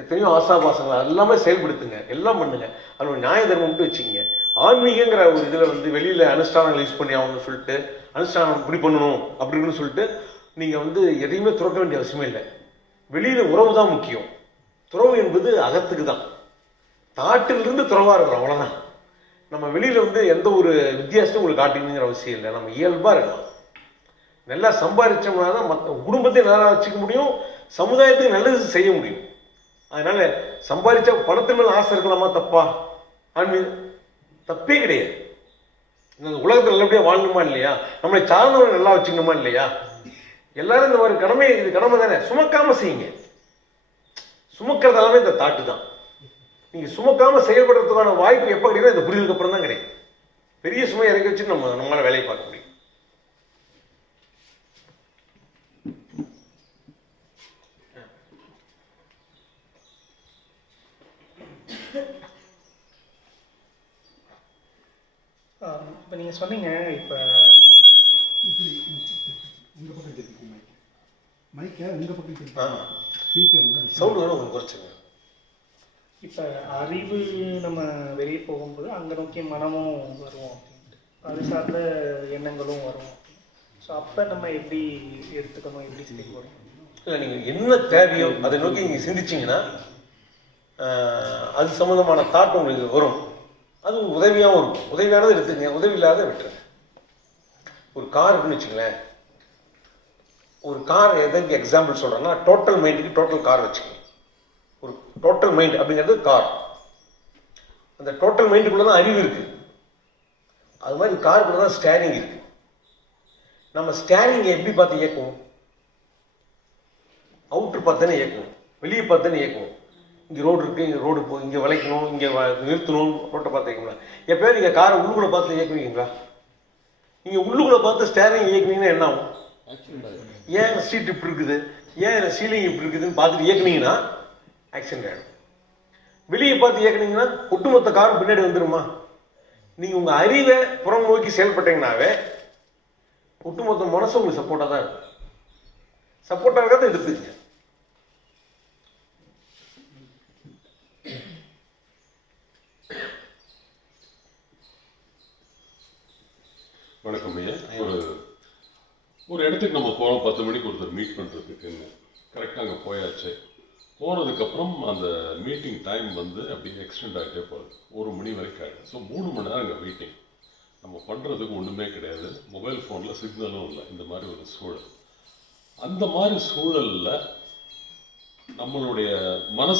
எத்தனையோ ஆசாபாசங்கள் எல்லாமே செயல்படுத்துங்க, எல்லாம் பண்ணுங்க. அது ஒரு நியாய தர்மம் மட்டும் வச்சுக்கிங்க. ஆன்மீகங்கிற ஒரு இதில் வந்து வெளியில் அனுஷ்டானங்கள் யூஸ் பண்ணி ஆகணும்னு சொல்லிட்டு, அனுஷ்டானம் இப்படி பண்ணணும் அப்படின்னு சொல்லிட்டு நீங்கள் வந்து எதையுமே துறக்க வேண்டிய அவசியமே இல்லை. வெளியில் உறவு தான் முக்கியம். துறவு என்பது அகத்துக்கு தான். தாட்டிலிருந்து துறவாக இருக்கிறோம், அவ்வளோதான். நம்ம வெளியில் வந்து எந்த ஒரு வித்தியாசத்தையும் உங்களுக்கு காட்டிக்கணுங்கிற அவசியம் இல்லை. நம்ம இயல்பாக இருக்கலாம். நல்லா சம்பாதிச்சோம்னா தான் மற்ற குடும்பத்தையும் நல்லா வச்சுக்க முடியும், சமுதாயத்துக்கு நல்லது செய்ய முடியும். அதனால சம்பாதிச்சா பணத்து மேலே ஆசை இருக்கலாமா? தப்பா? ஆன்மீக தப்பே கிடையாது. இந்த உலகத்தில் நல்லபடியாக வாழணுமா இல்லையா? நம்மளை சார்ந்தவரை நல்லா வச்சுக்கணுமா இல்லையா? எல்லாரும் இந்த மாதிரி கடமை, இது கடமை தானே, சுமக்காம செய்யுங்க. சுமக்கிறது எல்லாமே இந்த தாட்டு தான். நீங்க சுமக்காம செயல்படுறதுக்கான வாய்ப்பு எப்போ கிடைக்கும்? இந்த புரிதலுக்கு அப்புறம் தான் கிடைக்கும். பெரிய சுமை இறக்கி வச்சு நம்மளால வேலையை பார்க்க முடியும். இப்போ நீங்கள் சொன்னீங்க, இப்போ உங்கள் பக்கம் தெரிவிக்கும் மைக்கை உங்கள் பக்கம் ஸ்பீக்கர் சவுண்டு வேணும் உங்களுக்கு குறைச்சுங்க. இப்போ அறிவு நம்ம வெளியே போகும்போது அங்கே நோக்கி மனமும் வருவோம் அப்படின்ட்டு, அது சார்ந்த எண்ணங்களும் வரும். ஸோ அப்போ நம்ம எப்படி எடுத்துக்கணும், எப்படி செயல்படணும்? இல்லை, நீங்கள் என்ன தேவையோ அதை நோக்கி நீங்கள் சிந்திச்சிங்கன்னா அது சம்மந்தமான தாட் உங்களுக்கு வரும். அது உதவியாகவும் இருக்கும். உதவியானது எடுத்துங்க, உதவி இல்லாத விட்டுருங்க. ஒரு கார் இருக்குன்னு வச்சுங்களேன். ஒரு கார் எதுக்கு எக்ஸாம்பிள் சொல்கிறேன்னா, டோட்டல் மைண்டுக்கு டோட்டல் கார் வச்சுக்கோங்க. ஒரு டோட்டல் மைண்ட் அப்படிங்கிறது கார். அந்த டோட்டல் மைண்டுக்குள்ளே தான் அறிவு இருக்குது. அது மாதிரி காருக்குள்ளே தான் ஸ்டேரிங் இருக்குது. நம்ம ஸ்டேரிங்கை எப்படி பார்த்து இயக்குவோம்? அவுட்ரு பார்த்தானே இயக்குவோம், வெளியே பார்த்தானே இயக்குவோம். இங்கே ரோடு இருக்குது, இங்கே ரோடு போ, இங்கே வளைக்கணும், இங்கே நிறுத்தணும், ரோட்டை பார்த்து இயக்கணும். எப்போயாவது நீங்கள் காரை உள்ளுக்குள்ளே பார்த்து இயக்குவீங்களா? நீங்கள் உள்ளுக்குள்ளே பார்த்து ஸ்டேரிங் இயக்குனீங்கன்னா என்ன ஆகும்? ஏன் சீட் இப்படி இருக்குது, ஏன் சீலிங் இப்படி இருக்குதுன்னு பார்த்துட்டு இயக்குனீங்கன்னா ஆக்சிடென்ட் ஆகிடும். வெளியே பார்த்து இயக்குனீங்கன்னா ஒட்டுமொத்த காரும் பின்னாடி வந்துடுமா? நீங்கள் உங்கள் அறிவை புறம் நோக்கி செயல்பட்டீங்கன்னாவே ஒட்டுமொத்த மனசு உங்களுக்கு சப்போர்ட்டாக தான் இருக்கும். சப்போர்ட்டாக இருக்காத எடுத்துக்கங்க. வணக்கம் ஐயா. ஒரு இடத்துக்கு நம்ம போகிறோம், 10 மணிக்கு ஒருத்தர் மீட் பண்ணுறதுக்குன்னு. கரெக்டாக அங்கே போயாச்சு. போனதுக்கப்புறம் அந்த மீட்டிங் டைம் வந்து அப்படியே எக்ஸ்டெண்ட் ஆகிட்டே போகுது. 1 மணி வரைக்கும் ஆகிடும். ஸோ 3 மணி நேரம் அங்கே மீட்டிங். நம்ம பண்ணுறதுக்கு ஒன்றுமே கிடையாது. மொபைல் ஃபோனில் சிக்னலும் இல்லை. இந்த மாதிரி ஒரு சூழல். அந்த மாதிரி சூழலில் நம்மளுடைய மனசு